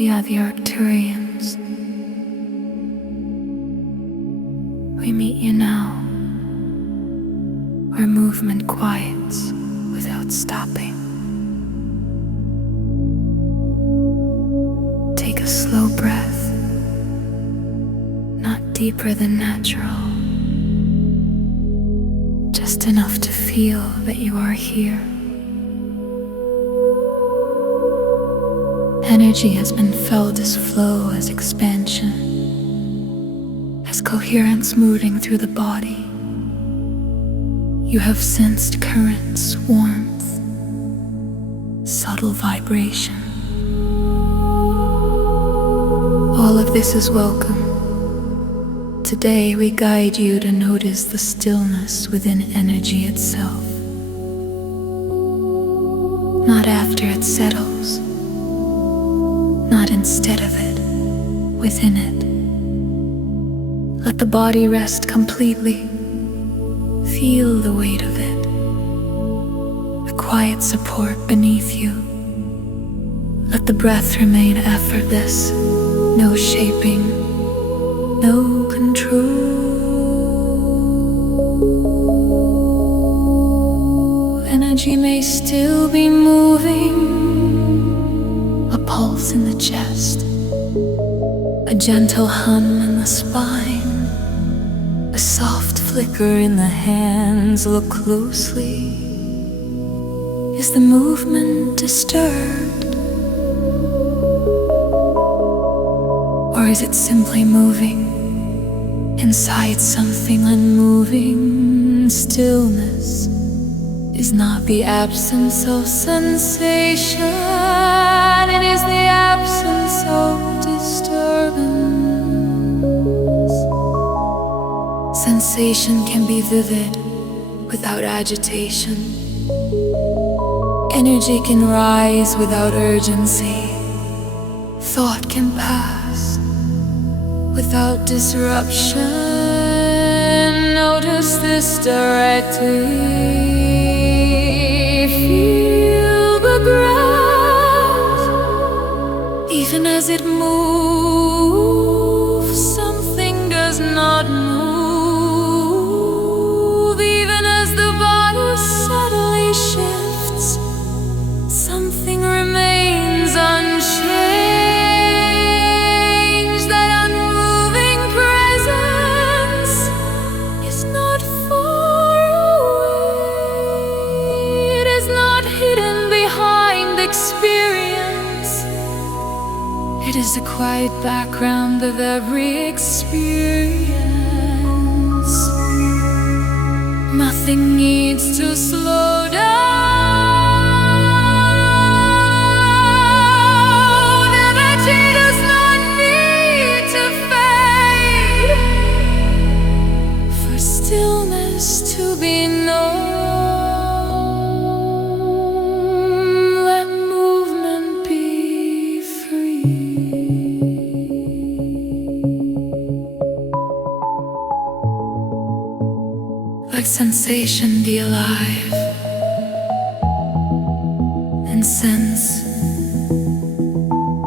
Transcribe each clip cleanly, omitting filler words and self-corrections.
We are the Arcturians. We meet you now, where movement quiets without stopping. Take a slow breath, not deeper than natural, just enough to feel that you are here. Energy has been felt as flow, as expansion, as coherence moving through the body. You have sensed currents, warmth, subtle vibration. All of this is welcome. Today we guide you to notice the stillness within energy itself. Not after it settles, not instead of it, within it. Let the body rest completely. Feel the weight of it, the quiet support beneath you. Let the breath remain effortless, no shaping, no control. Energy may still be moving, a pulse in the chest, a gentle hum in the spine, a soft flicker in the hands. Look closely. Is the movement disturbed? Or is it simply moving inside something unmoving? Stillness is not the absence of sensation, it is the absence of disturbance. Sensation can be vivid without agitation. Energy can rise without urgency. Thought can pass without disruption. Notice this directly. Feel the breath, even as it moves. Something does not move, even as the body subtly shifts. Something remains unchanged. That unmoving presence is not far away. It is not hidden behind experience. It is the quiet background of every experience. Nothing needs to slow down. Energy does not need to fade for stillness to be known. Let movement be free. Let sensation be alive and sense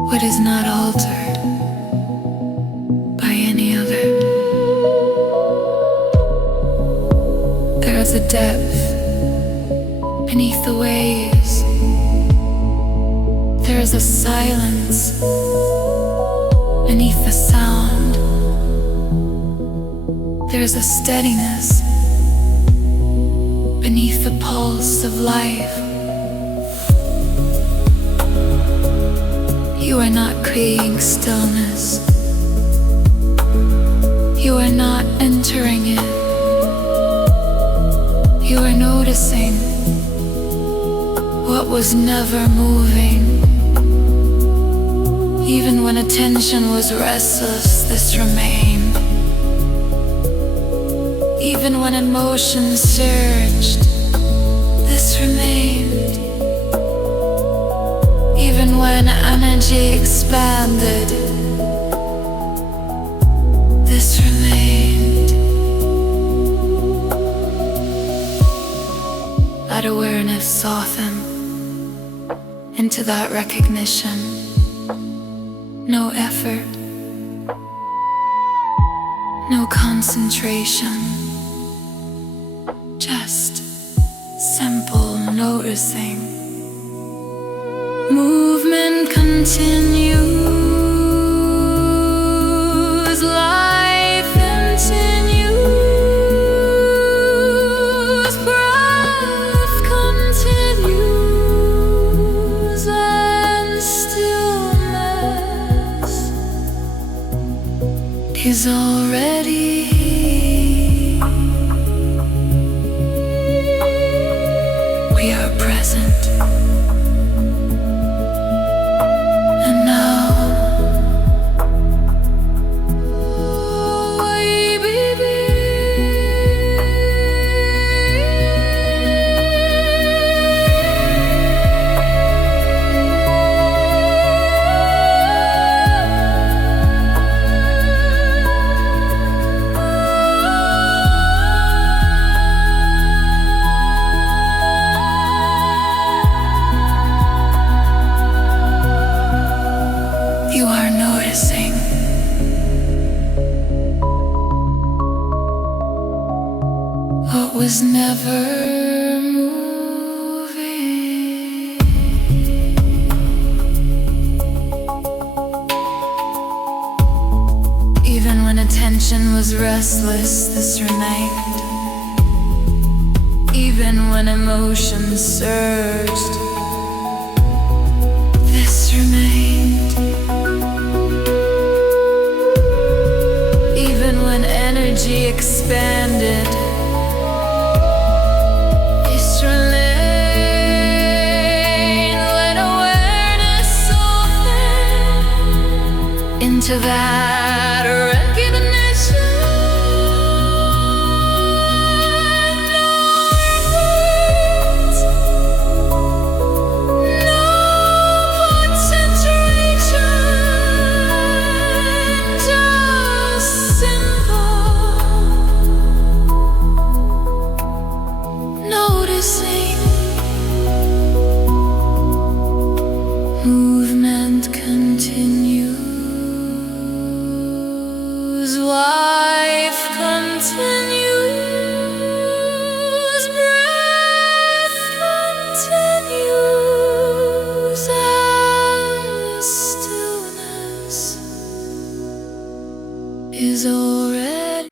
what is not altered by any other. There is a depth beneath the waves. There is a silence beneath the sound. There is a steadiness beneath the pulse of life. You are not creating stillness. You are not entering it. You are noticing what was never moving. Even when attention was restless, this remained. Even when emotion surged, this remained. Even when energy expanded, this remained. Let awareness soften into that recognition. No effort, no concentration, just simple noticing. Movement continues, life continues, breath continues, and stillness is already here. We are present. You are noticing. What was never moving. Even when attention was restless, this remained. Even when emotions surged, this remained. Even when energy expanded, this remained. When awareness softened into that recognition, no words, no concentration, just simple noticing. Movement continues, life continues, breath continues, and stillness is already.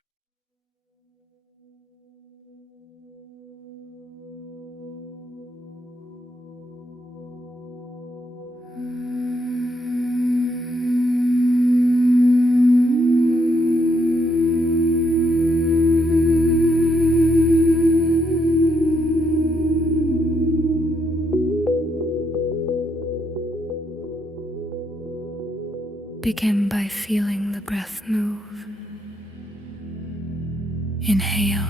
Begin by feeling the breath move. Inhale,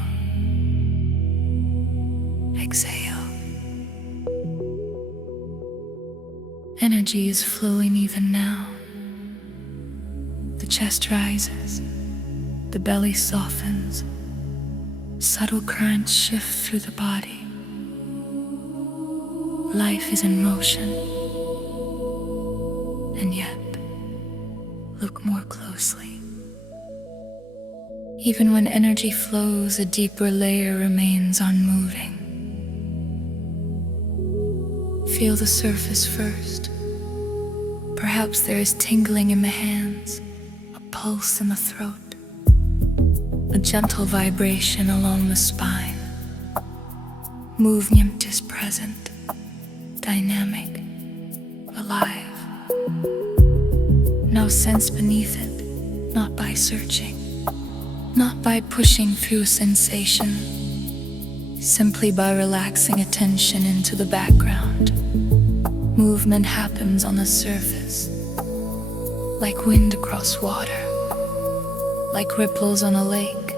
exhale. Energy is flowing even now. The chest rises, the belly softens, subtle currents shift through the body. Life is in motion, and yet, look more closely. Even when energy flows, a deeper layer remains unmoving. Feel the surface first. Perhaps there is tingling in the hands, a pulse in the throat, a gentle vibration along the spine. Movement is present, dynamic, alive. No sense beneath it, not by searching, not by pushing through sensation, simply by relaxing attention into the background. Movement happens on the surface, like wind across water, like ripples on a lake.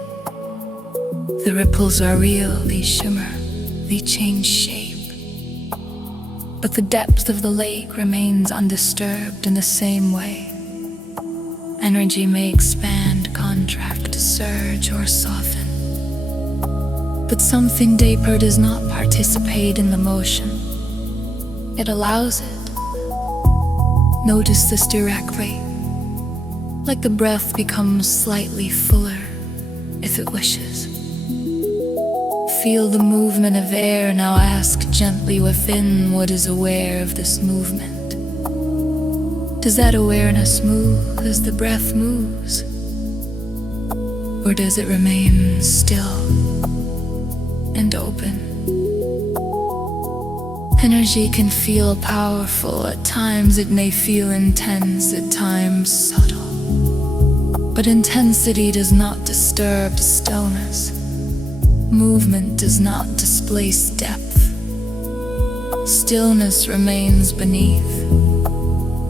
The ripples are real, they shimmer, they change shape. But the depth of the lake remains undisturbed in the same way. Energy may expand, contract, surge, or soften. But something deeper does not participate in the motion. It allows it. Notice this direct rate, like the breath becomes slightly fuller if it wishes. Feel the movement of air. Now ask gently within what is aware of this movement. Does that awareness move as the breath moves? Or does it remain still and open? Energy can feel powerful. At times it may feel intense, at times subtle. But intensity does not disturb stillness. Movement does not displace depth. Stillness remains beneath,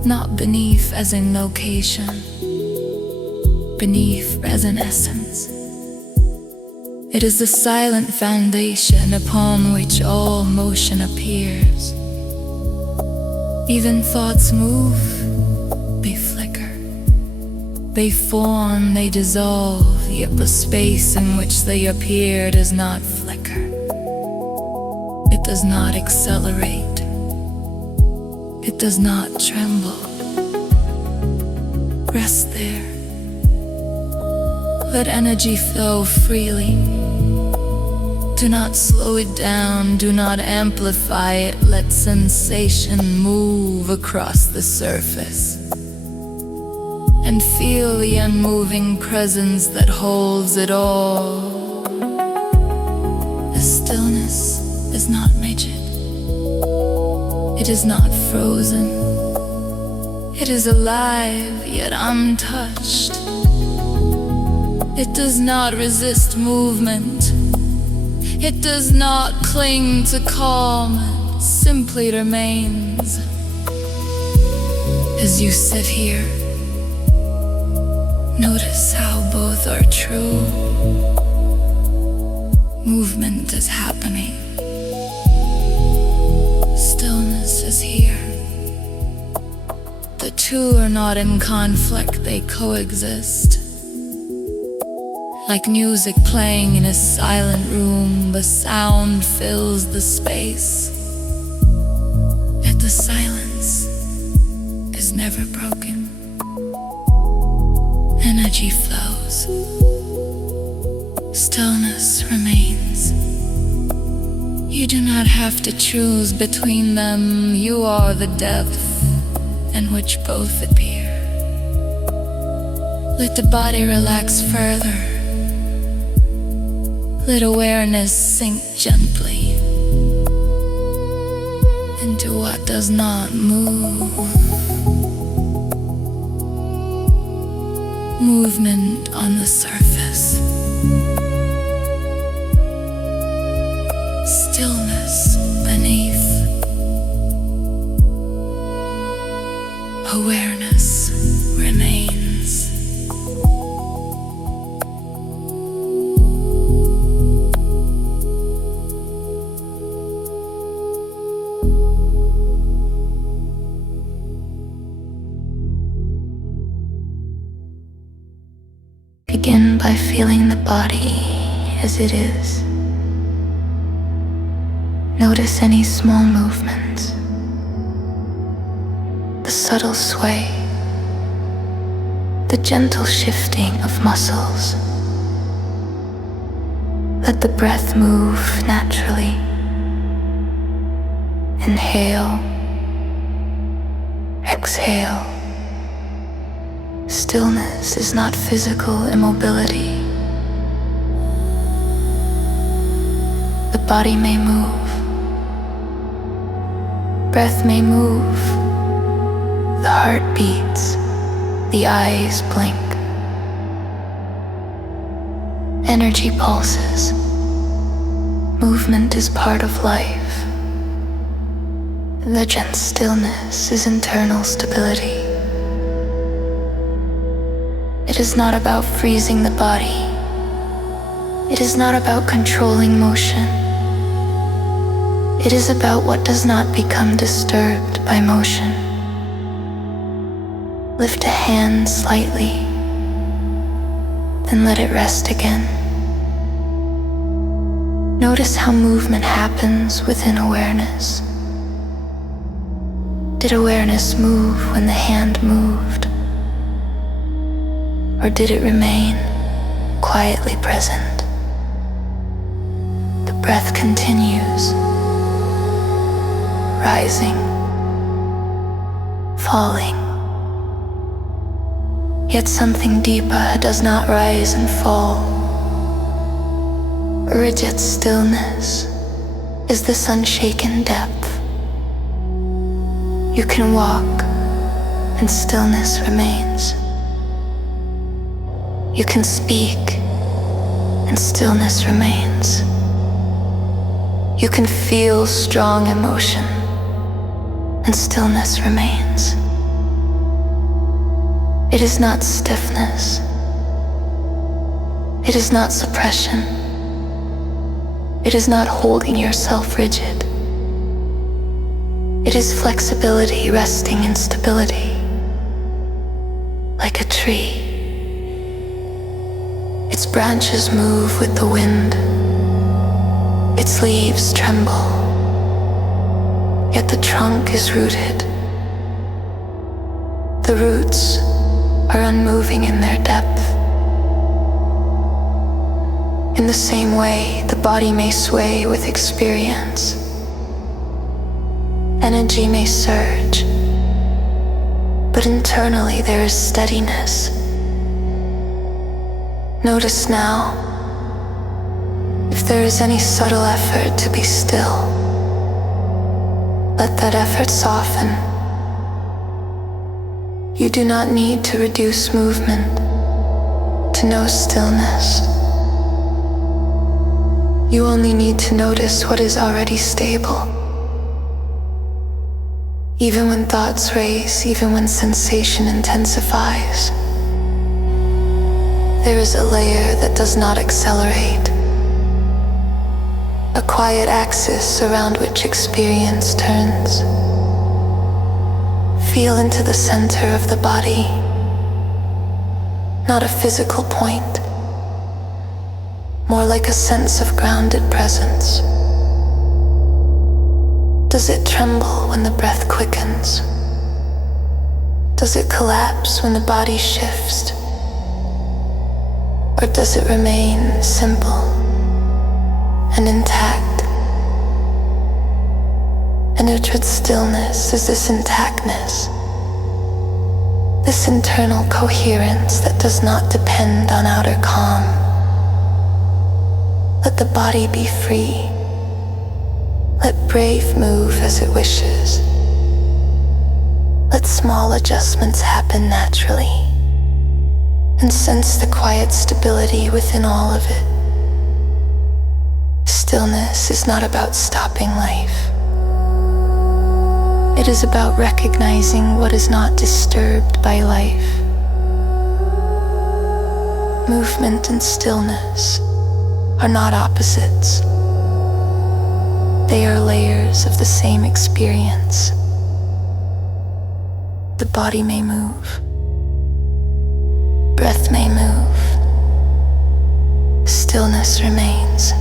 not beneath as in location, beneath as in essence. It is the silent foundation upon which all motion appears. Even thoughts move, they flicker, they form, they dissolve, yet the space in which they appear does not flicker. It does not accelerate. It does not tremble. Rest there. Let energy flow freely. Do not slow it down, do not amplify it. Let sensation move across the surface. And feel the unmoving presence that holds it all. The stillness is not rigid. It is not frozen. It is alive, yet untouched. It does not resist movement. It does not cling to calm. It simply remains. As you sit here, notice how both are true. Movement is happening. Stillness is here. The two are not in conflict, they coexist. Like music playing in a silent room, the sound fills the space. Yet the silence is never broken. Energy flows. Stillness remains. You do not have to choose between them. You are the depth in which both appear. Let the body relax further. Let awareness sink gently into what does not move. Movement on the surface. Stillness beneath. Awareness remains. Begin by feeling the body as it is. Notice any small movements, the subtle sway, the gentle shifting of muscles. Let the breath move naturally. Inhale, exhale. Stillness is not physical immobility. The body may move. Breath may move. The heart beats. The eyes blink. Energy pulses. Movement is part of life. The gentle stillness is internal stability. It is not about freezing the body. It is not about controlling motion. It is about what does not become disturbed by motion. Lift a hand slightly, then let it rest again. Notice how movement happens within awareness. Did awareness move when the hand moved? Or did it remain quietly present? The breath continues, rising, falling. Yet something deeper does not rise and fall. Rigid stillness is this unshaken depth. You can walk and stillness remains. You can speak and stillness remains. You can feel strong emotion and stillness remains. It is not stiffness. It is not suppression. It is not holding yourself rigid. It is flexibility resting in stability, like a tree. Its branches move with the wind. Its leaves tremble. Yet the trunk is rooted. The roots are unmoving in their depth. In the same way, the body may sway with experience. Energy may surge, but internally there is steadiness. Notice now, if there is any subtle effort to be still, let that effort soften. You do not need to reduce movement to know stillness. You only need to notice what is already stable. Even when thoughts race, even when sensation intensifies, there is a layer that does not accelerate, a quiet axis around which experience turns. Feel into the center of the body, not a physical point, more like a sense of grounded presence. Does it tremble when the breath quickens? Does it collapse when the body shifts? Or does it remain simple and intact? Entered stillness is this intactness, this internal coherence that does not depend on outer calm. Let the body be free. Let brave move as it wishes. Let small adjustments happen naturally, and sense the quiet stability within all of it. Stillness is not about stopping life. It is about recognizing what is not disturbed by life. Movement and stillness are not opposites. They are layers of the same experience. The body may move. Breath may move. Stillness remains.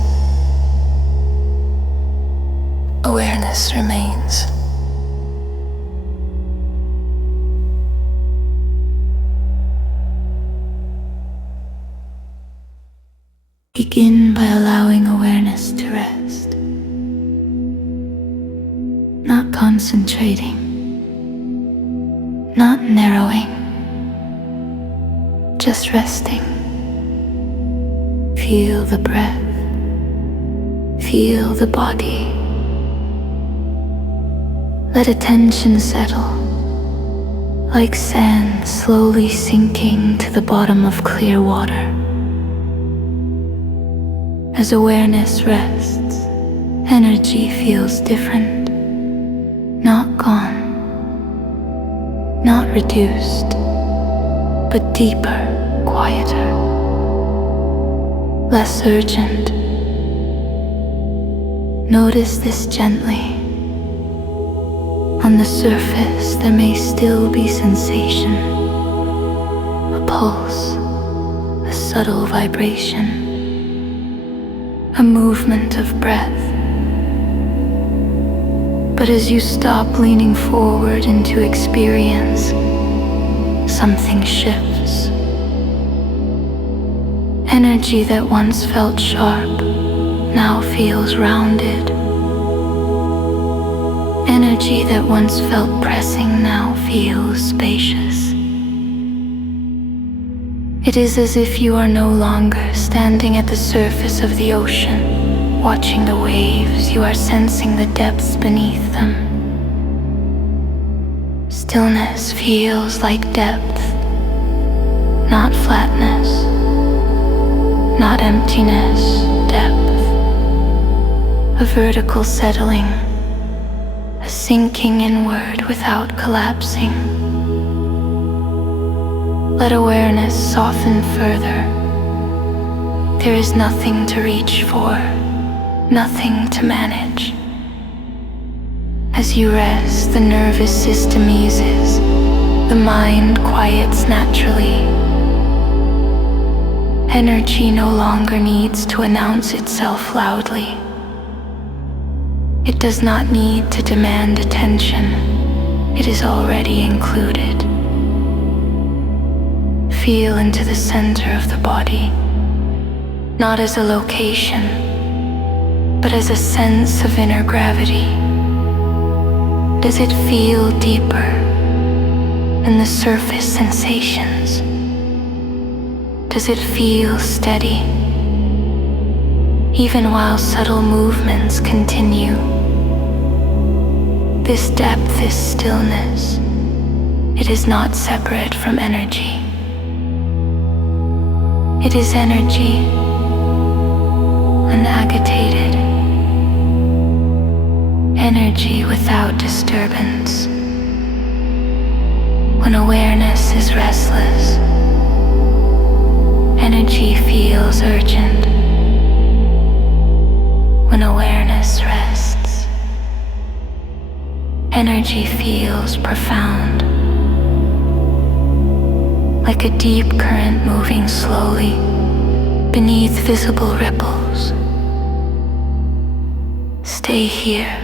Awareness remains. Begin by allowing awareness to rest. Not concentrating, not narrowing, just resting. Feel the breath, feel the body. Let attention settle, like sand slowly sinking to the bottom of clear water. As awareness rests, energy feels different. Not gone, not reduced, but deeper, quieter, less urgent. Notice this gently. On the surface, there may still be sensation, a pulse, a subtle vibration, a movement of breath. But as you stop leaning forward into experience, something shifts. Energy that once felt sharp now feels rounded. Energy that once felt pressing now feels spacious. It is as if you are no longer standing at the surface of the ocean, watching the waves. You are sensing the depths beneath them. Stillness feels like depth, not flatness, not emptiness, depth. A vertical settling, a sinking inward without collapsing. Let awareness soften further. There is nothing to reach for, nothing to manage. As you rest, the nervous system eases, the mind quiets naturally. Energy no longer needs to announce itself loudly. It does not need to demand attention. It is already included. Feel into the center of the body, not as a location, but as a sense of inner gravity. Does it feel deeper than the surface sensations? Does it feel steady, even while subtle movements continue? This depth is stillness. It is not separate from energy. It is energy, unagitated. Energy without disturbance. When awareness is restless, energy feels urgent. When awareness rests, energy feels profound, like a deep current moving slowly beneath visible ripples. Stay here.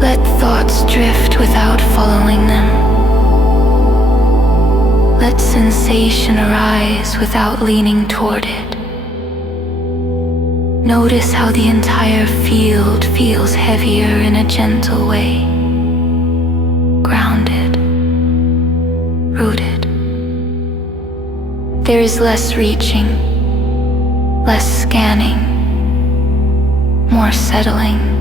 Let thoughts drift without following them. Let sensation arise without leaning toward it. Notice how the entire field feels heavier in a gentle way. Grounded, rooted. There is less reaching, less scanning, more settling.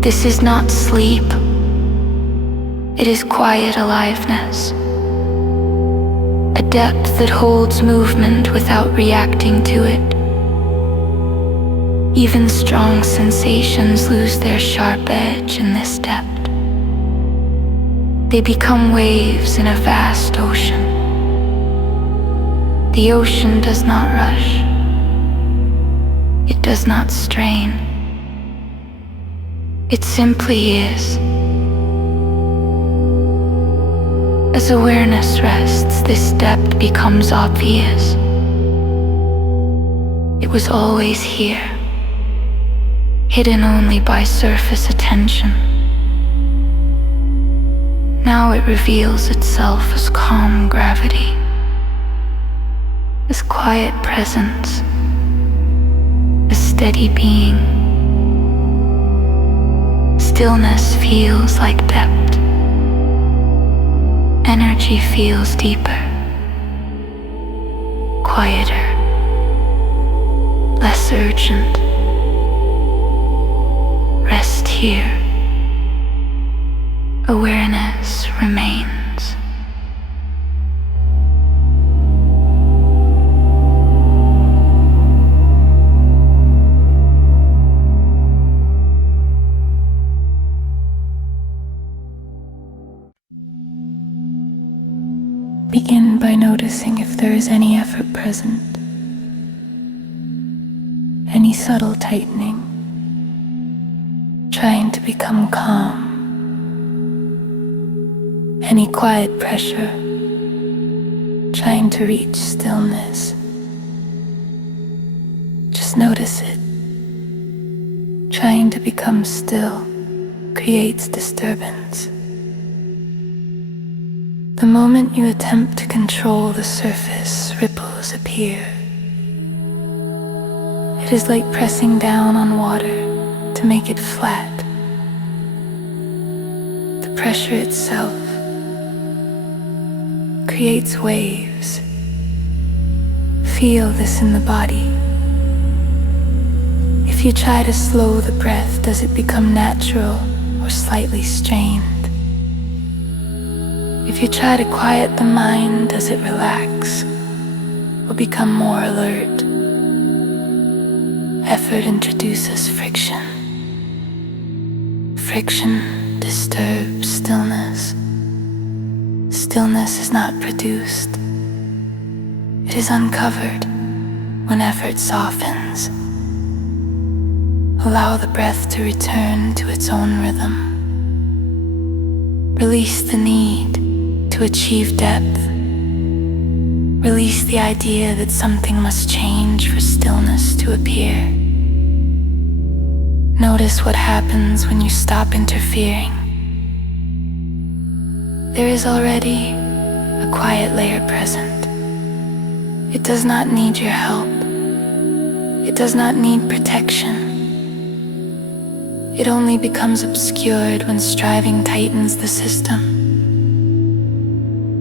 This is not sleep. It is quiet aliveness. A depth that holds movement without reacting to it. Even strong sensations lose their sharp edge in this depth. They become waves in a vast ocean. The ocean does not rush. It does not strain. It simply is. As awareness rests, this depth becomes obvious. It was always here, hidden only by surface attention. Now it reveals itself as calm gravity, as quiet presence, as steady being. Stillness feels like depth. Energy feels deeper, quieter, less urgent. Rest here. Awareness remains. Begin by noticing if there is any effort present, any subtle tightening, trying to become calm, any quiet pressure, trying to reach stillness. Just notice it. Trying to become still creates disturbance. The moment you attempt to control the surface, ripples appear. It is like pressing down on water to make it flat. The pressure itself creates waves. Feel this in the body. If you try to slow the breath, does it become natural or slightly strained? If you try to quiet the mind, does it relax or become more alert? Effort introduces friction. Friction disturbs stillness. Stillness is not produced. It is uncovered when effort softens. Allow the breath to return to its own rhythm. Release the need to achieve depth. Release the idea that something must change for stillness to appear. Notice what happens when you stop interfering. There is already a quiet layer present. It does not need your help. It does not need protection. It only becomes obscured when striving tightens the system.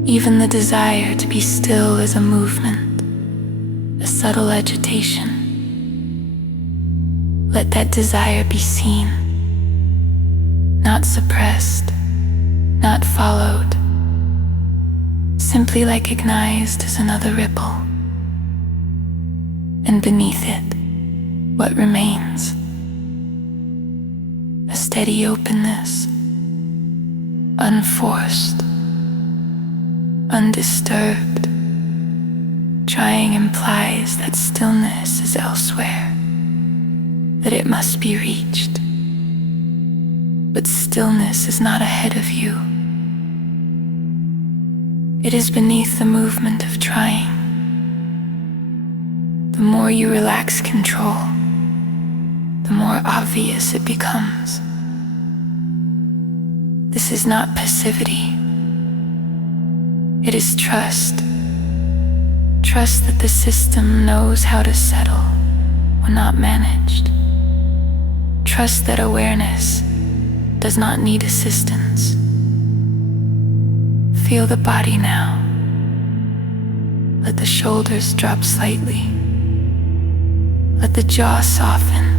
Even the desire to be still is a movement, a subtle agitation. Let that desire be seen, not suppressed, not followed, simply recognized as another ripple. And beneath it, what remains? A steady openness, unforced, undisturbed. Trying implies that stillness is elsewhere, that it must be reached. But stillness is not ahead of you. It is beneath the movement of trying. The more you relax control, the more obvious it becomes. This is not passivity. It is trust. Trust that the system knows how to settle when not managed. Trust that awareness does not need assistance. Feel the body now. Let the shoulders drop slightly. Let the jaw soften.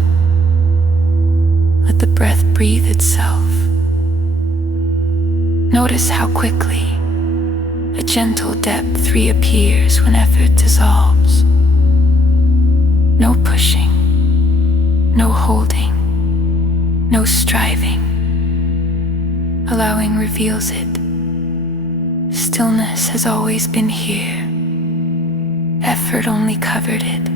Let the breath breathe itself. Notice how quickly a gentle depth reappears when effort dissolves. No pushing, no holding, no striving. Allowing reveals it. Stillness has always been here. Effort only covered it.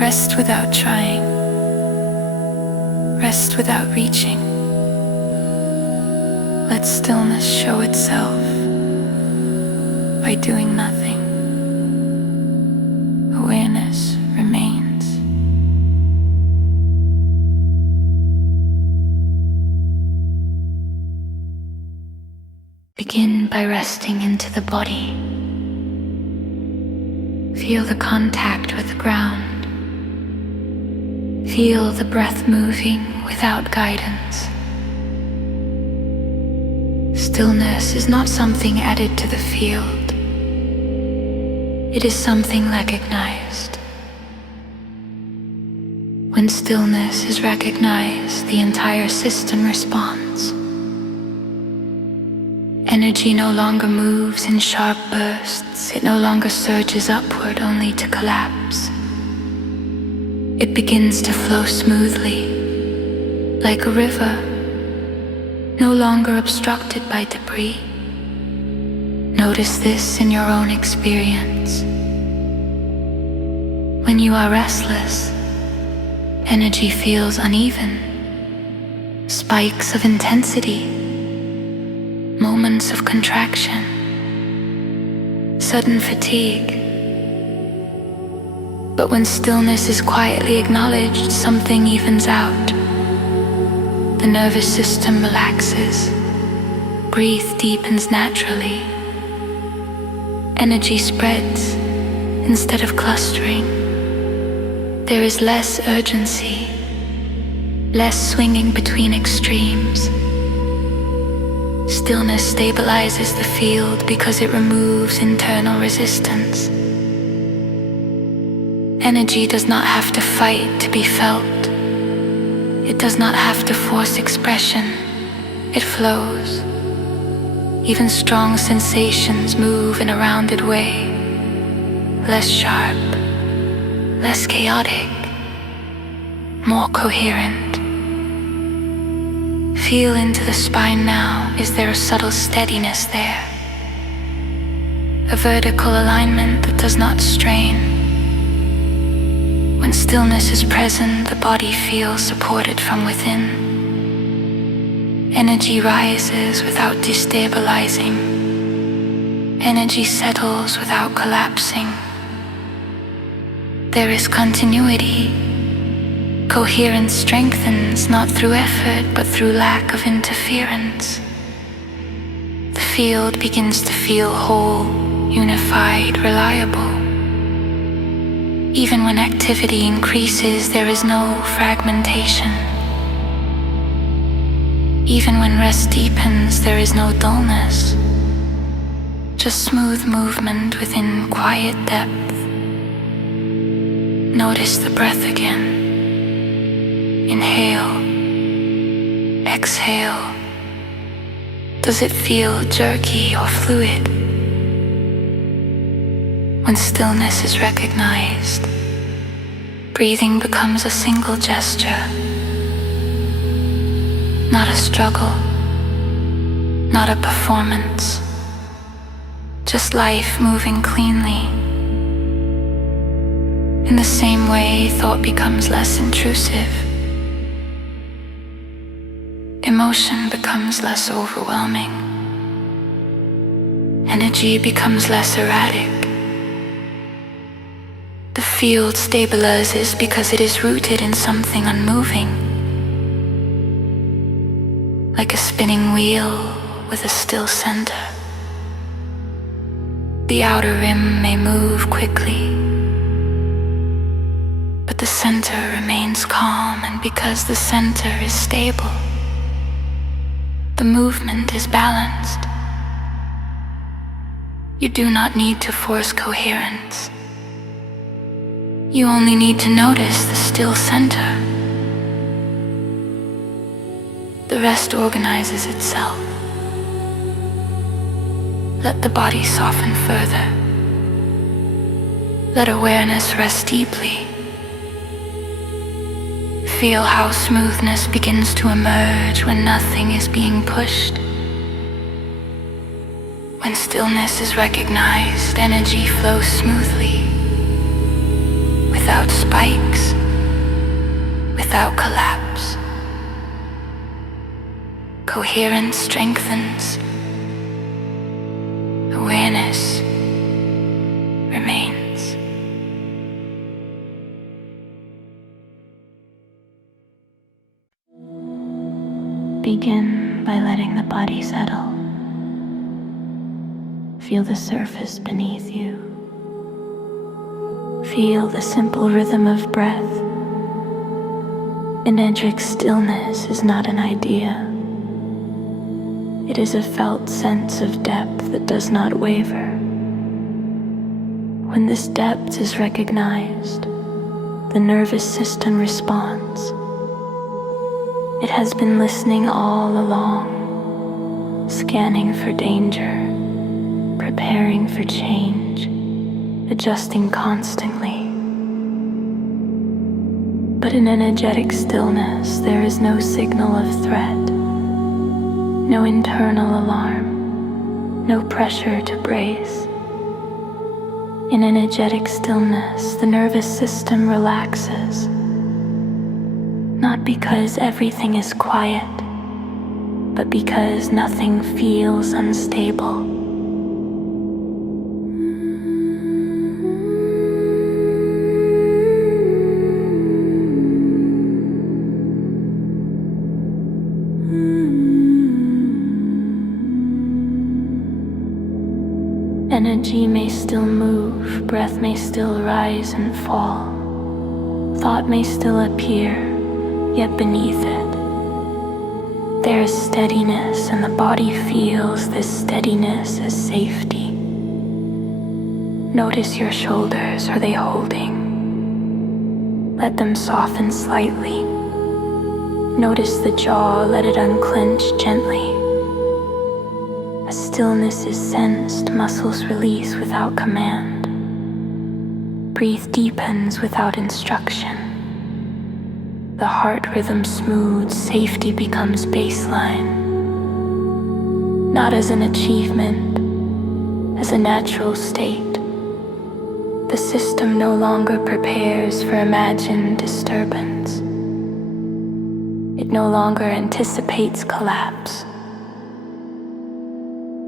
Rest without trying. Rest without reaching. Let stillness show itself by doing nothing. Awareness remains. Begin by resting into the body. Feel the contact with the ground. Feel the breath moving without guidance. Stillness is not something added to the field. It is something recognized. When stillness is recognized, the entire system responds. Energy no longer moves in sharp bursts. It no longer surges upward only to collapse. It begins to flow smoothly, like a river, no longer obstructed by debris. Notice this in your own experience. When you are restless, energy feels uneven. Spikes of intensity, moments of contraction, sudden fatigue. But when stillness is quietly acknowledged, something evens out. The nervous system relaxes. breath deepens naturally. Energy spreads instead of clustering. There is less urgency, less swinging between extremes. Stillness stabilizes the field because it removes internal resistance. Energy does not have to fight to be felt. It does not have to force expression. It flows. Even strong sensations move in a rounded way, less sharp, less chaotic, more coherent. Feel into the spine now. Is there a subtle steadiness there? A vertical alignment that does not strain. When stillness is present, the body feels supported from within. Energy rises without destabilizing. Energy settles without collapsing. There is continuity. Coherence strengthens not through effort but through lack of interference. The field begins to feel whole, unified, reliable. Even when activity increases, there is no fragmentation. Even when rest deepens, there is no dullness. Just smooth movement within quiet depth. Notice the breath again. Inhale. Exhale. Does it feel jerky or fluid? When stillness is recognized, breathing becomes a single gesture. Not a struggle, not a performance, just life moving cleanly. In the same way, thought becomes less intrusive. Emotion becomes less overwhelming. Energy becomes less erratic. The field stabilizes because it is rooted in something unmoving. Like a spinning wheel with a still center. The outer rim may move quickly, but the center remains calm, and because the center is stable, the movement is balanced. You do not need to force coherence. You only need to notice the still center. The rest organizes itself. Let the body soften further. Let awareness rest deeply. Feel how smoothness begins to emerge when nothing is being pushed. When stillness is recognized, energy flows smoothly, without spikes, without collapse. Coherence strengthens. Awareness remains. Begin by letting the body settle. Feel the surface beneath you. Feel the simple rhythm of breath. Energetic stillness is not an idea. It is a felt sense of depth that does not waver. When this depth is recognized, the nervous system responds. It has been listening all along, scanning for danger, preparing for change, adjusting constantly. But in energetic stillness, there is no signal of threat. No internal alarm, no pressure to brace. In energetic stillness, the nervous system relaxes, not because everything is quiet, but because nothing feels unstable. Energy may still move, breath may still rise and fall. Thought may still appear, yet beneath it, there is steadiness, and the body feels this steadiness as safety. Notice your shoulders, are they holding? Let them soften slightly. Notice the jaw, let it unclench gently. As stillness is sensed, muscles release without command. Breathe deepens without instruction. The heart rhythm smooths, safety becomes baseline. Not as an achievement, as a natural state. The system no longer prepares for imagined disturbance. It no longer anticipates collapse,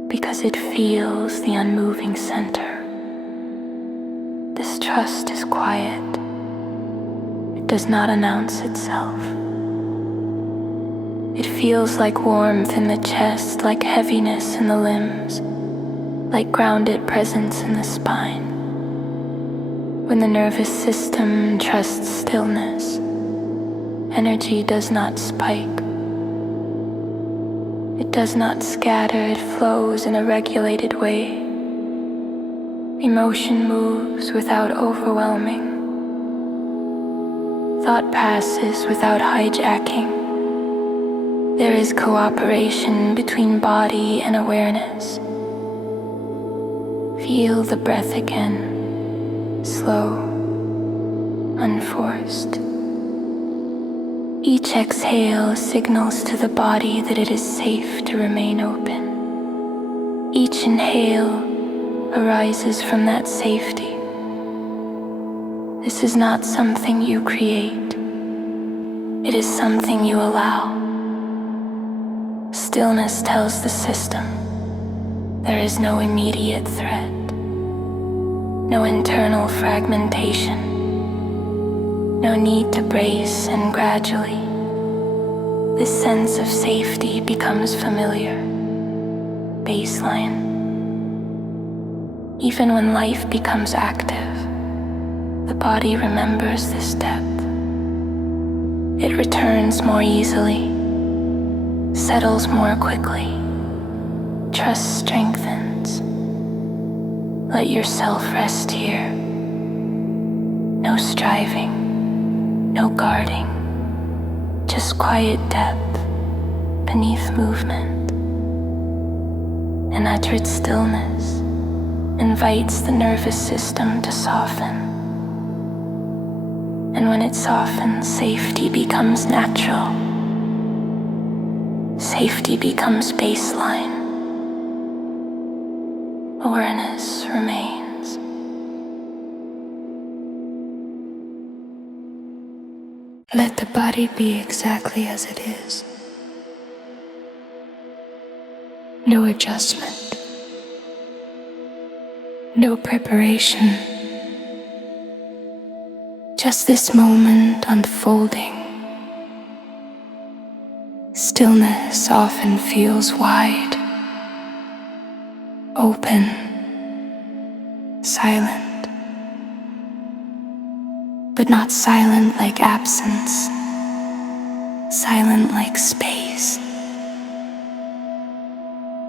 because it feels the unmoving center. This trust is quiet. It does not announce itself. It feels like warmth in the chest, like heaviness in the limbs, like grounded presence in the spine. When the nervous system trusts stillness, energy does not spike. It does not scatter, it flows in a regulated way. Emotion moves without overwhelming. Thought passes without hijacking. There is cooperation between body and awareness. Feel the breath again. Slow, unforced. Each exhale signals to the body that it is safe to remain open. Each inhale arises from that safety. This is not something you create. It is something you allow. Stillness tells the system there is no immediate threat. No internal fragmentation, no need to brace, and gradually, this sense of safety becomes familiar, baseline. Even when life becomes active, the body remembers this depth. It returns more easily, settles more quickly, trust strengthens. Let yourself rest here. No striving, no guarding, just quiet depth beneath movement. An uttered stillness invites the nervous system to soften. And when it softens, safety becomes natural. Safety becomes baseline. Awareness remains. Let the body be exactly as it is. No adjustment. No preparation. Just this moment unfolding. Stillness often feels wide. Open, silent, but not silent like absence, silent like space.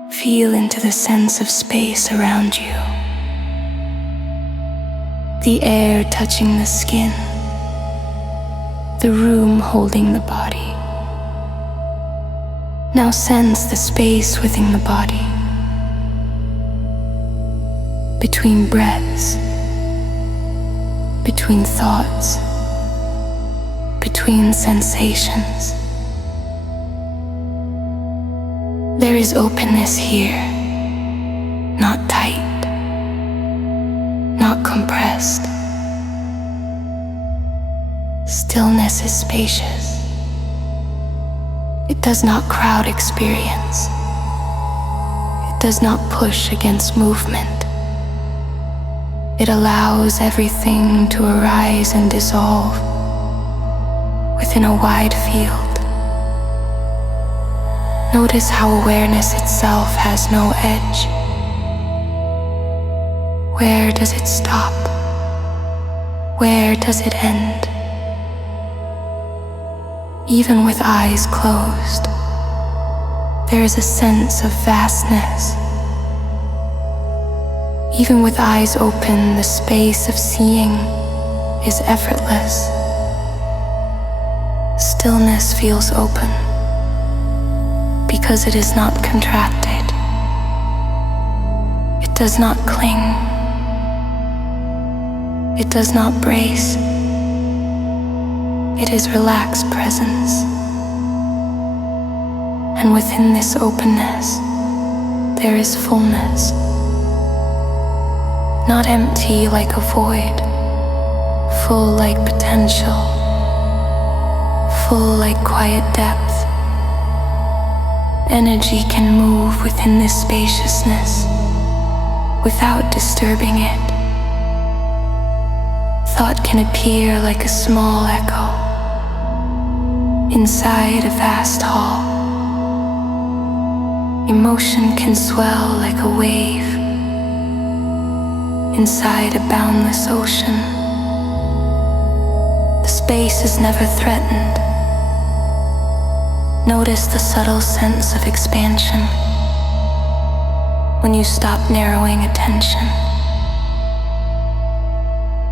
Feel into the sense of space around you, the air touching the skin, the room holding the body. Now sense the space within the body. Between breaths, between thoughts, between sensations. There is openness here, not tight, not compressed. Stillness is spacious. It does not crowd experience. It does not push against movement. It allows everything to arise and dissolve within a wide field. Notice how awareness itself has no edge. Where does it stop? Where does it end? Even with eyes closed, there is a sense of vastness. Even with eyes open, the space of seeing is effortless. Stillness feels open because it is not contracted. It does not cling. It does not brace. It is relaxed presence. And within this openness, there is fullness. Not empty like a void, full like potential, full like quiet depth. Energy can move within this spaciousness without disturbing it. Thought can appear like a small echo inside a vast hall. Emotion can swell like a wave inside a boundless ocean. The space is never threatened. Notice the subtle sense of expansion when you stop narrowing attention.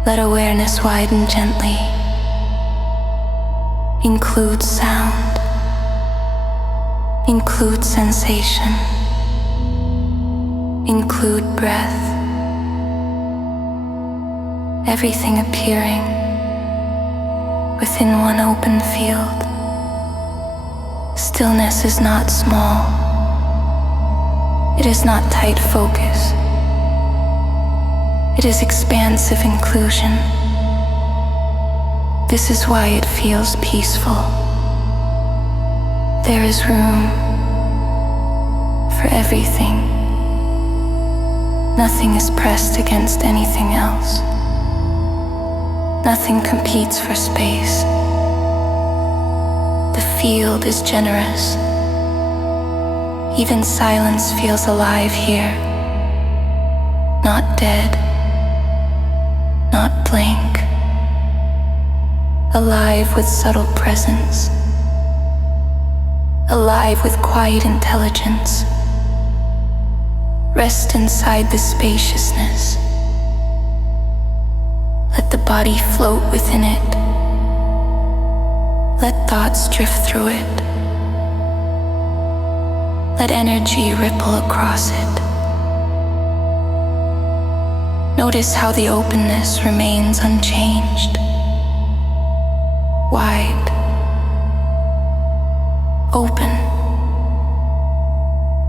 Let awareness widen gently. Include sound. Include sensation. Include breath. Everything appearing within one open field. Stillness is not small. It is not tight focus. It is expansive inclusion. This is why it feels peaceful. There is room for everything. Nothing is pressed against anything else. Nothing competes for space. The field is generous. Even silence feels alive here. Not dead. Not blank. Alive with subtle presence. Alive with quiet intelligence. Rest inside the spaciousness. Let the body float within it. Let thoughts drift through it. Let energy ripple across it. Notice how the openness remains unchanged. Wide. Open.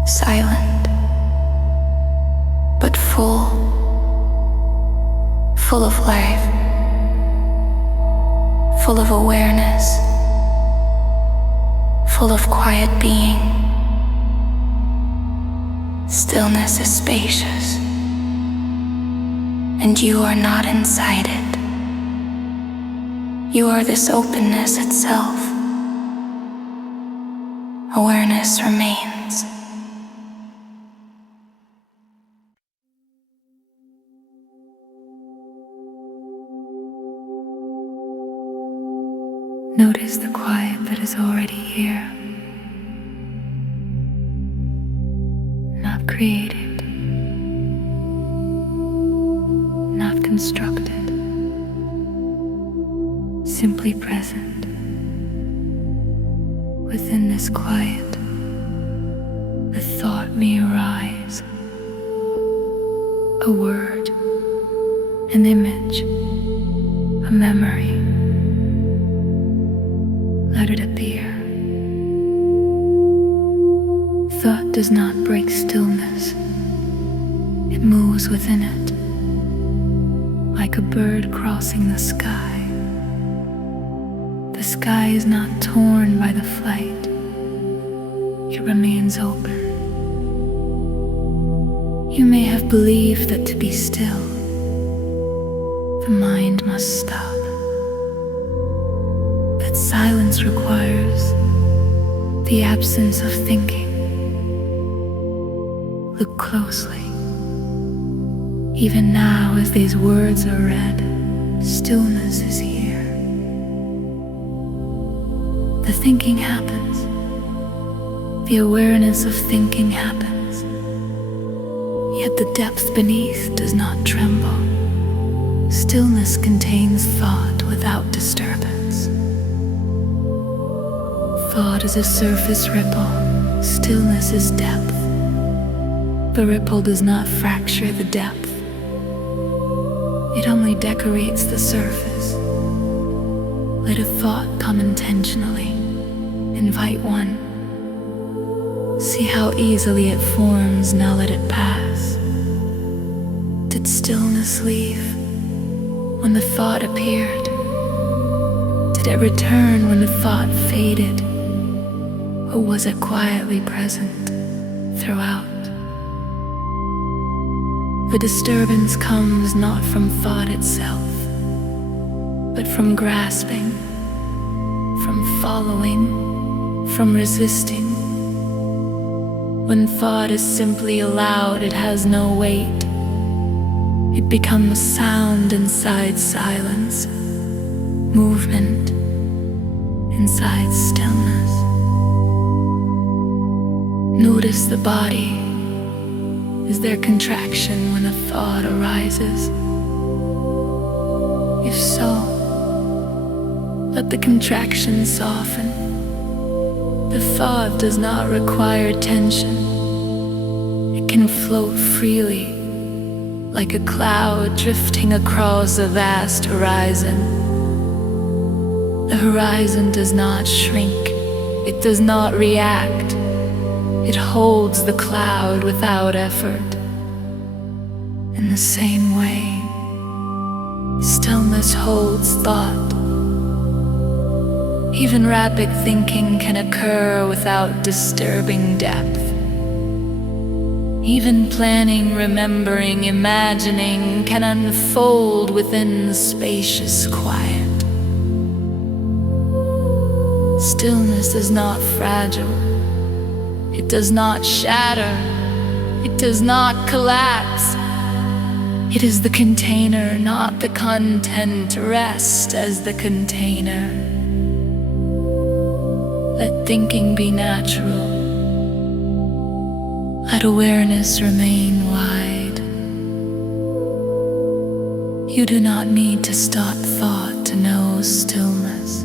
Silent. But full. Full of life. Full of awareness. Full of quiet being. Stillness is spacious, and you are not inside it. You are this openness itself. Awareness remains. Notice the quiet that is already here. Not created, not constructed, simply present. Within this quiet, a thought may arise, a word, an image, a memory. Let it appear. Thought does not break stillness. It moves within it, like a bird crossing the sky. The sky is not torn by the flight. It remains open. You may have believed that to be still, the mind must stop. But silence requires the absence of thinking. Look closely. Even now, as these words are read, stillness is here. The thinking happens. The awareness of thinking happens. Yet the depth beneath does not tremble. Stillness contains thought without disturbance. Thought is a surface ripple. Stillness is depth. The ripple does not fracture the depth. It only decorates the surface. Let a thought come intentionally. Invite one. See how easily it forms, now let it pass. Did stillness leave when the thought appeared? Did it return when the thought faded? Or was it quietly present throughout? The disturbance comes not from thought itself, but from grasping, from following, from resisting. When thought is simply allowed, it has no weight. It becomes sound inside silence, movement inside stillness. Notice the body. Is there contraction when a thought arises? If so, let the contraction soften. The thought does not require tension. It can float freely, like a cloud drifting across a vast horizon. The horizon does not shrink. It does not react. It holds the cloud without effort. In the same way, stillness holds thought. Even rapid thinking can occur without disturbing depth. Even planning, remembering, imagining can unfold within spacious quiet. Stillness is not fragile. It does not shatter. It does not collapse. It is the container, not the content. Rest as the container. Let thinking be natural. Let awareness remain wide. You do not need to stop thought to know stillness.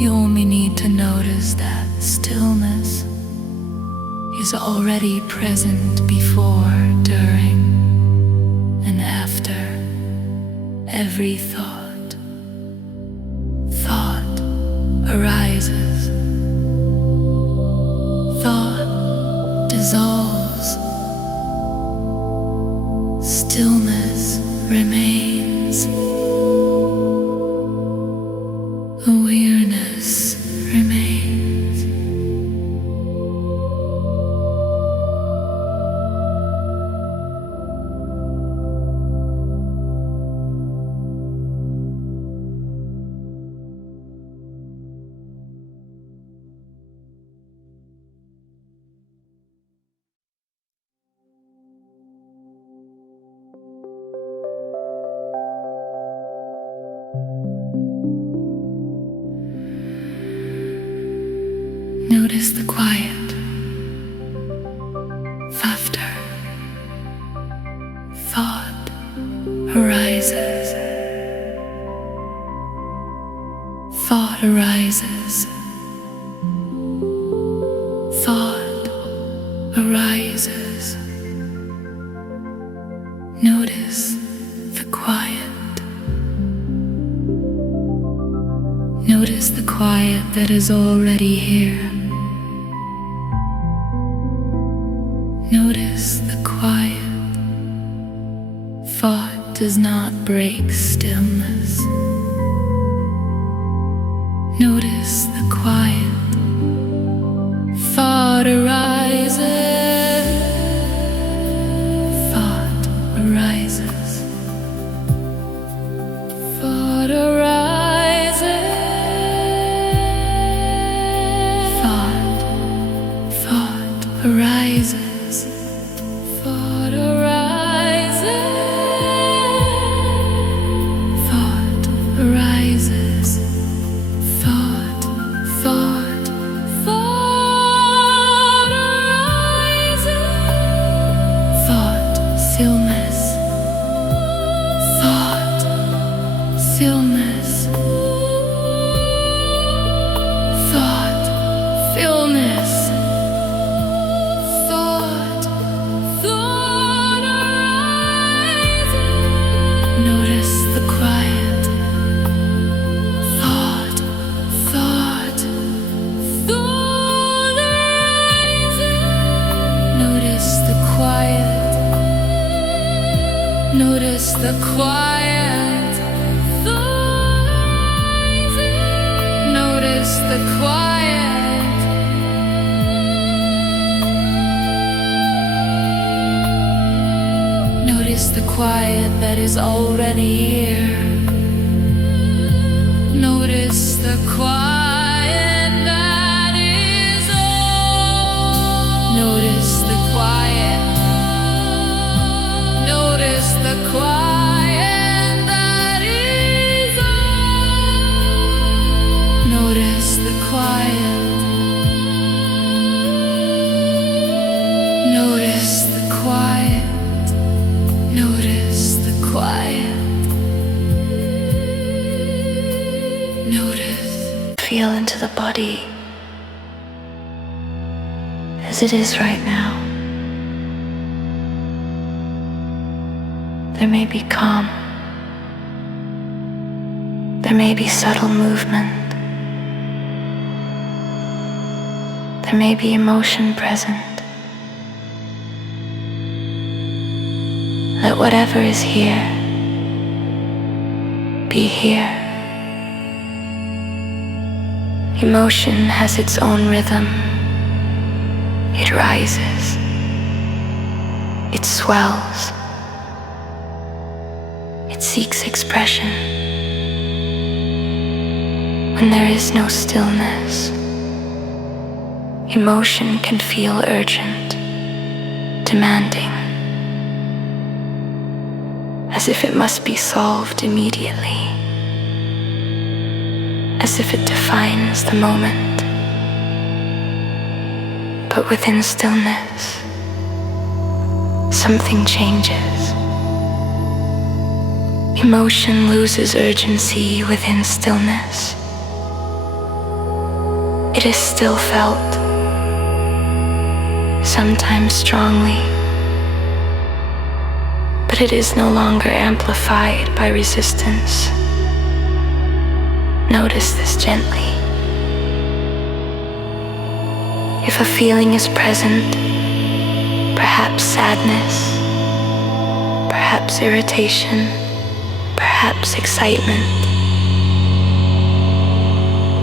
You only need to notice that stillness is already present before, during, and after every thought. Thought arises. Thought dissolves. Stillness remains. Awareness remains. Notice the quiet. After thought arises. Thought arises. Thought arises. Notice the quiet. Notice the quiet that is already here. Notice the quiet. Thought does not break stillness. Notice the quiet. Thought arises. Thought arises. Thought arises. Thought arises. Thought arises. the quiet. Notice the quiet. Notice the quiet that is already here. Notice the quiet that is all. Notice the quiet. Notice the quiet that is all. Notice the quiet. Notice the quiet. Notice the quiet. Notice. Feel into the body as it is right now. There may be calm. There may be subtle movement. There may be emotion present. Let whatever is here be here. Emotion has its own rhythm. It rises. It swells. It seeks expression. When there is no stillness, emotion can feel urgent, demanding, as if it must be solved immediately, as if it defines the moment. But within stillness, something changes. Emotion loses urgency within stillness. It is still felt, sometimes strongly, but it is no longer amplified by resistance. Notice this gently. If a feeling is present, perhaps sadness, perhaps irritation, perhaps excitement,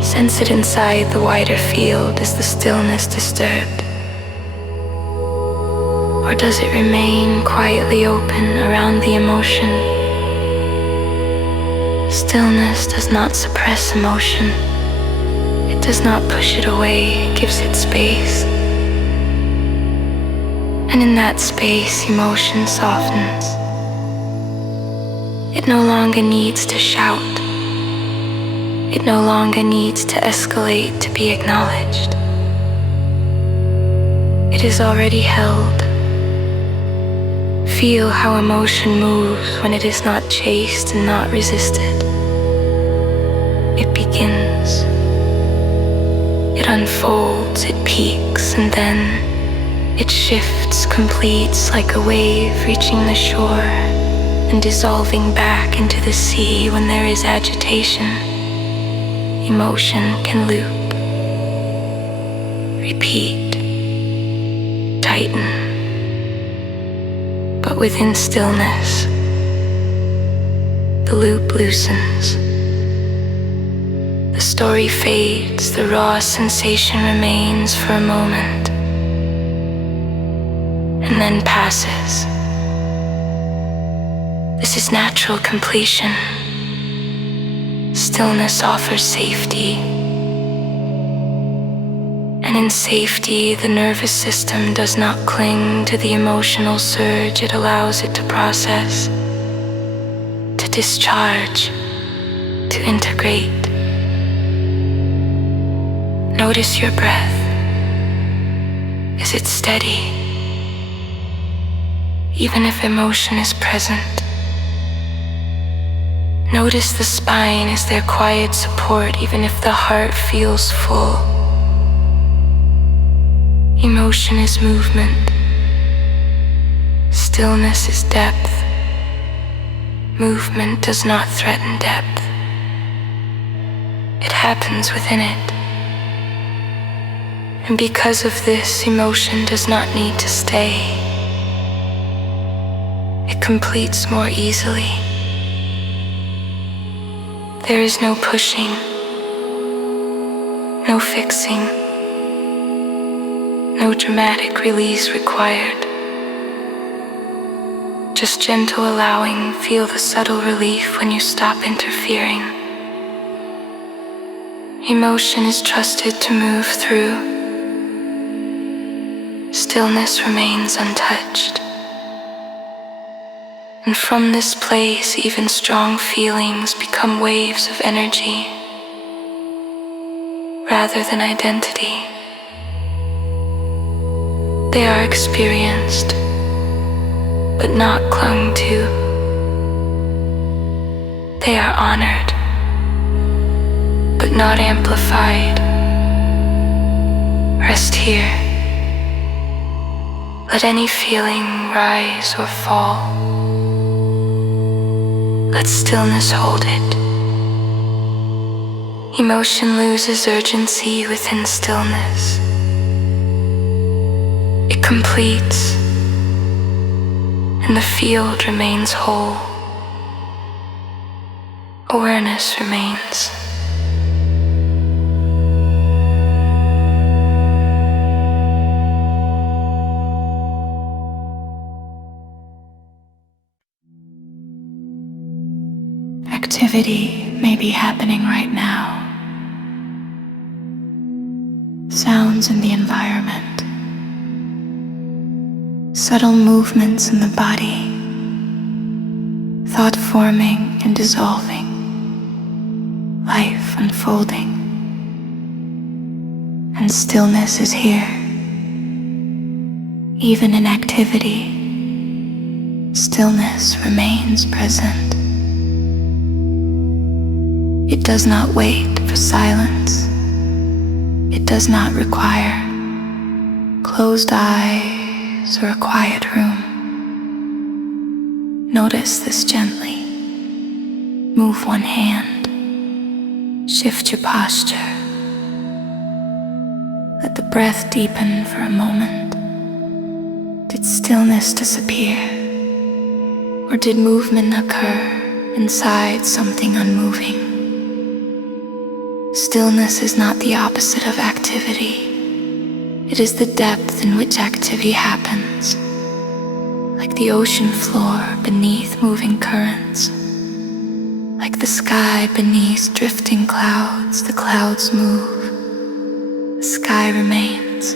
sense it inside the wider field. Is the stillness disturbed? Or does it remain quietly open around the emotion? Stillness does not suppress emotion. It does not push it away, it gives it space. And in that space, emotion softens. It no longer needs to shout. It no longer needs to escalate to be acknowledged. It is already held. Feel how emotion moves when it is not chased and not resisted. It begins. It unfolds, it peaks, and then it shifts, completes like a wave reaching the shore and dissolving back into the sea. When there is agitation, emotion can loop, repeat, tighten. But within stillness, the loop loosens. The story fades, the raw sensation remains for a moment, and then passes. This is natural completion. Stillness offers safety. And in safety, the nervous system does not cling to the emotional surge. It allows it to process, to discharge, to integrate. Notice your breath. Is it steady? Even if emotion is present. Notice the spine. Is there quiet support even if the heart feels full? Emotion is movement. Stillness is depth. Movement does not threaten depth. It happens within it. And because of this, emotion does not need to stay. It completes more easily. There is no pushing, no fixing, no dramatic release required. Just gentle allowing, feel the subtle relief when you stop interfering. Emotion is trusted to move through. Stillness remains untouched. And from this place, even strong feelings become waves of energy rather than identity. They are experienced, but not clung to. They are honored, but not amplified. Rest here. Let any feeling rise or fall. Let stillness hold it. Emotion loses urgency within stillness. It completes, and the field remains whole. Awareness remains. Activity may be happening right now. Sounds in the environment. Subtle movements in the body. Thought forming and dissolving. Life unfolding. And stillness is here. Even in activity, stillness remains present. It does not wait for silence. It does not require closed eyes or a quiet room. Notice this gently. Move one hand. Shift your posture. Let the breath deepen for a moment. Did stillness disappear? Or did movement occur inside something unmoving? Stillness is not the opposite of activity. It is the depth in which activity happens, like the ocean floor beneath moving currents, like the sky beneath drifting clouds. The clouds move, the sky remains.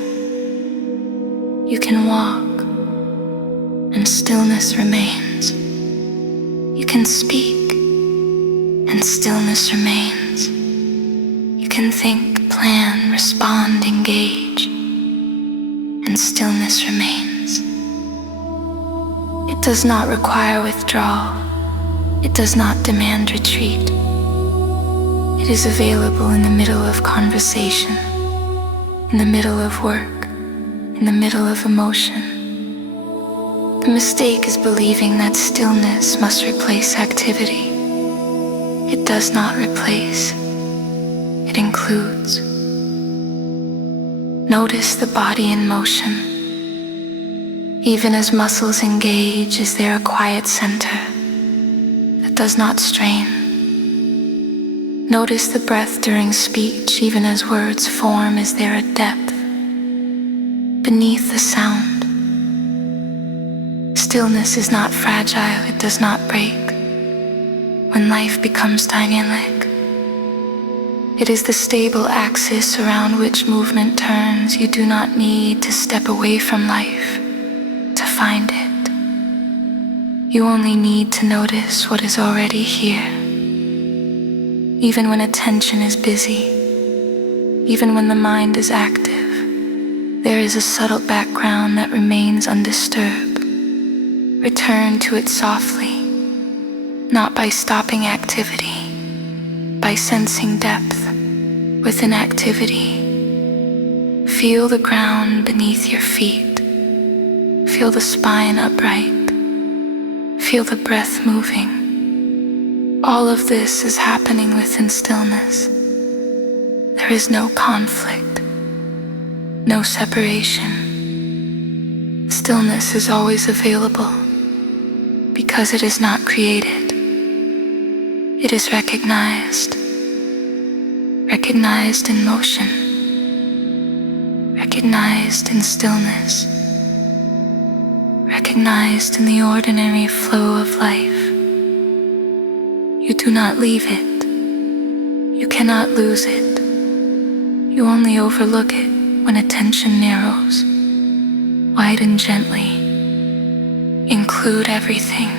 You can walk, and stillness remains. You can speak, and stillness remains. You can think, plan, respond, engage, and stillness remains. It does not require withdrawal. It does not demand retreat. It is available in the middle of conversation, in the middle of work, in the middle of emotion. The mistake is believing that stillness must replace activity. It does not replace. It includes. Notice the body in motion. Even as muscles engage, is there a quiet center that does not strain? Notice the breath during speech. Even as words form, is there a depth beneath the sound? Stillness is not fragile. It does not break. When life becomes dynamic, it is the stable axis around which movement turns. You do not need to step away from life to find it. You only need to notice what is already here. Even when attention is busy, even when the mind is active, there is a subtle background that remains undisturbed. Return to it softly, not by stopping activity, by sensing depth within activity. Feel the ground beneath your feet. Feel the spine upright. Feel the breath moving. All of this is happening within stillness. There is no conflict, no separation. Stillness is always available. because it is not created. It is recognized in motion, recognized in stillness, recognized in the ordinary flow of life. You do not leave it. You cannot lose it. You only overlook it when attention narrows. Widen gently. Include everything.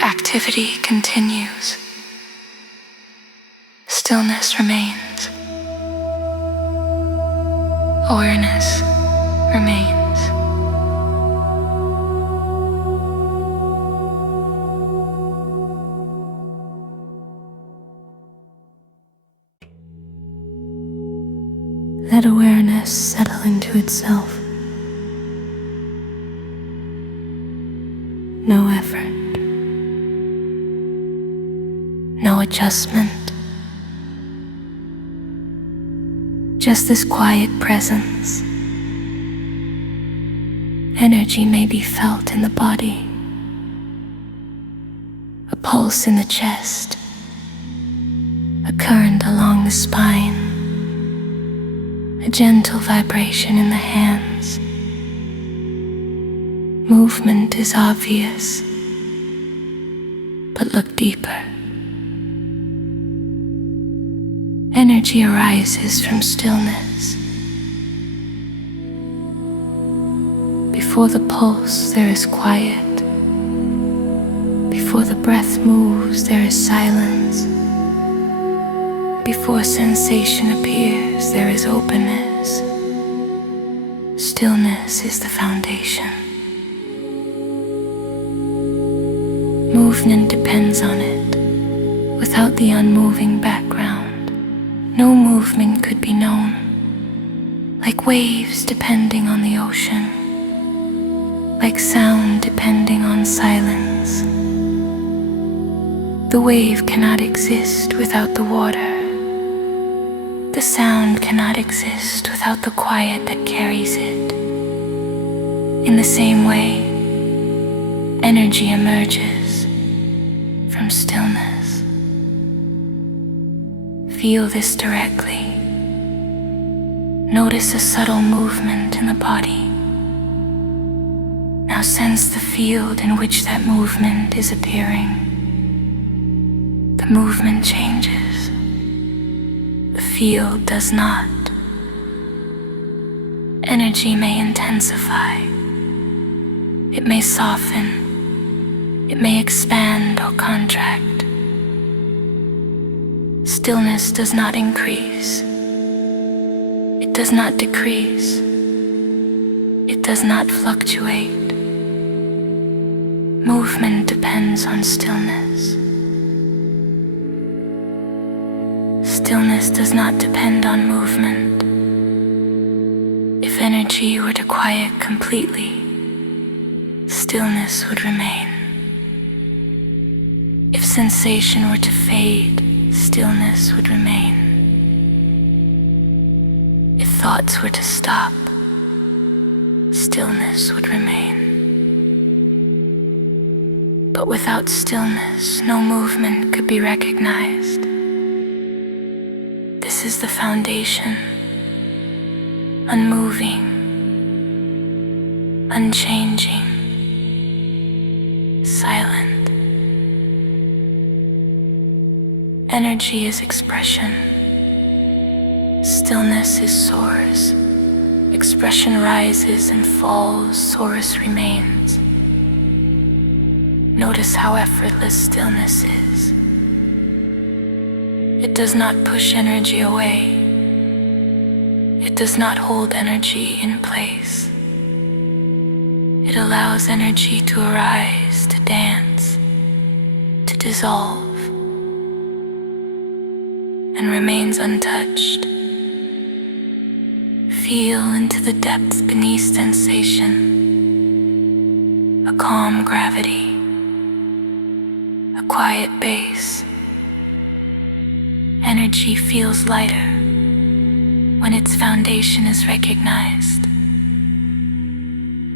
Activity continues. Stillness remains. Awareness remains. Let awareness settle into itself. No effort. No adjustment. Just this quiet presence. Energy may be felt in the body. A pulse in the chest. A current along the spine. A gentle vibration in the hands. Movement is obvious, but look deeper. Energy arises from stillness. Before the pulse, there is quiet. Before the breath moves, there is silence. Before sensation appears, there is openness. Stillness is the foundation. Movement depends on it. Without the unmoving background, no movement could be known. Like waves depending on the ocean. Like sound depending on silence. The wave cannot exist without the water. The sound cannot exist without the quiet that carries it. In the same way, energy emerges from stillness. Feel this directly. Notice a subtle movement in the body. Now sense the field in which that movement is appearing. The movement changes. The field does not. Energy may intensify. It may soften. It may expand or contract. Stillness does not increase. It does not decrease. It does not fluctuate. Movement depends on stillness. Stillness does not depend on movement. If energy were to quiet completely, stillness would remain. If sensation were to fade, stillness would remain. If thoughts were to stop, stillness would remain. But without stillness, no movement could be recognized. This is the foundation, unmoving, unchanging, silent. Energy is expression. Stillness is source. Expression rises and falls, source remains. Notice how effortless stillness is. It does not push energy away. It does not hold energy in place. It allows energy to arise, to dance, to dissolve, and remains untouched. Feel into the depths beneath sensation, a calm gravity, a quiet base. Energy feels lighter when its foundation is recognized,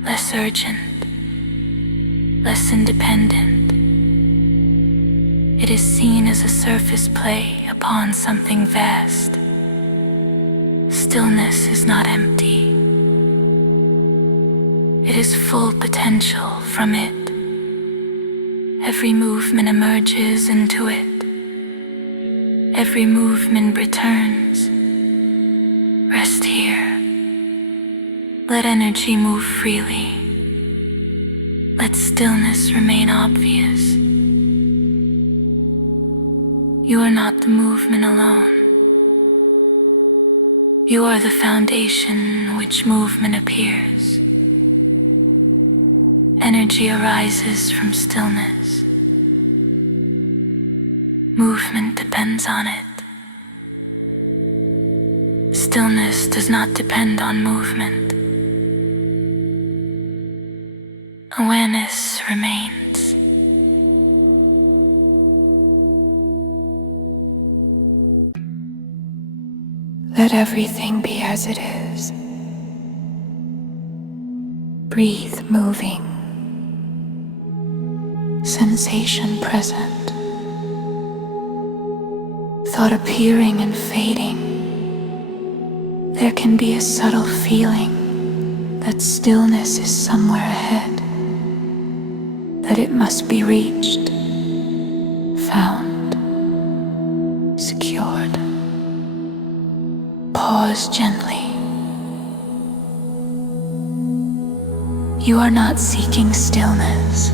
less urgent, less independent. It is seen as a surface play upon something vast. Stillness is not empty. It is full potential from it. Every movement emerges into it. Every movement returns. Rest here. Let energy move freely. Let stillness remain obvious. You are not the movement alone. You are the foundation in which movement appears. Energy arises from stillness. Movement depends on it. Stillness does not depend on movement. Awareness remains. Let everything be as it is. Breathe moving. Sensation present. Thought appearing and fading. There can be a subtle feeling that stillness is somewhere ahead, that it must be reached, found, secured. Pause gently. You are not seeking stillness.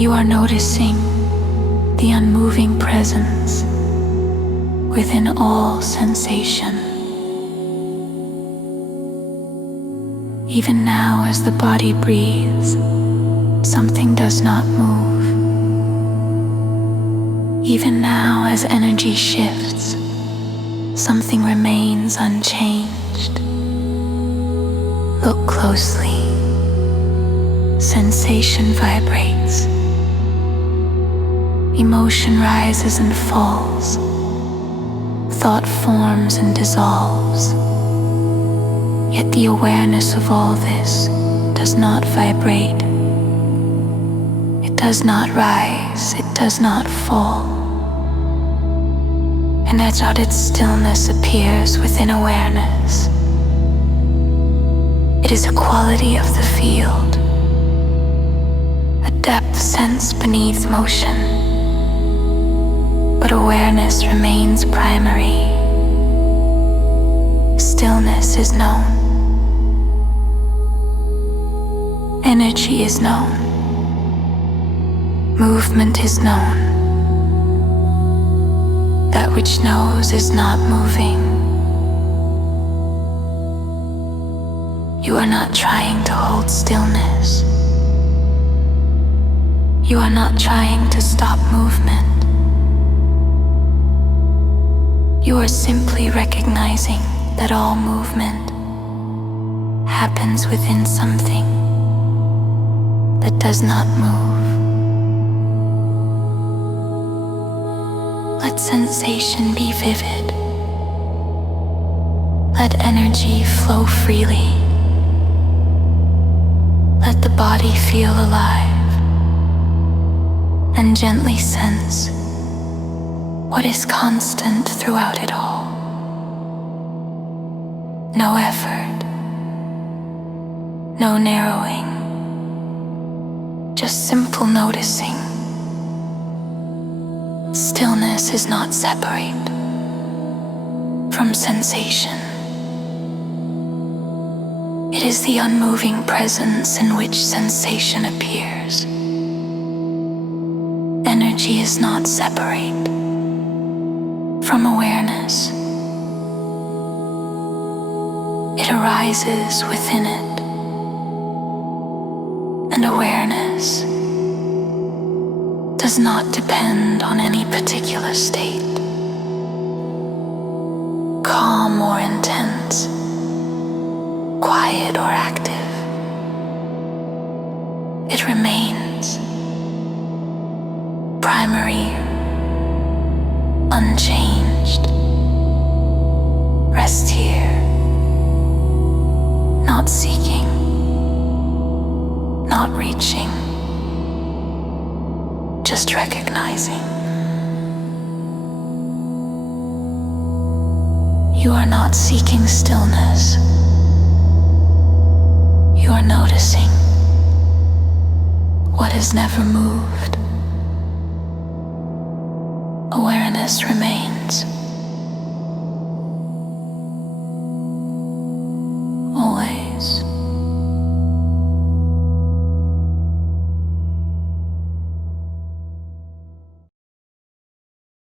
You are noticing the unmoving presence within all sensation. Even now, as the body breathes, something does not move. Even now, as energy shifts, something remains unchanged. Look closely. Sensation vibrates. Emotion rises and falls. Thought forms and dissolves. Yet the awareness of all this does not vibrate. It does not rise. It does not fall. An uncharted stillness appears within awareness. It is a quality of the field, a depth sense beneath motion. But awareness remains primary. Stillness is known. Energy is known. Movement is known. That which knows is not moving. You are not trying to hold stillness. You are not trying to stop movement. You are simply recognizing that all movement happens within something that does not move. Let sensation be vivid. Let energy flow freely. Let the body feel alive and gently sense what is constant throughout it all. No effort, no narrowing, just simple noticing. Stillness is not separate from sensation. It is the unmoving presence in which sensation appears. Energy is not separate from awareness. It arises within it, and awareness does not depend on any particular state, calm or intense, quiet or active. It remains primary, unchanged. Rest here, not seeking, not just recognizing. You are not seeking stillness. You are noticing what has never moved. Awareness remains.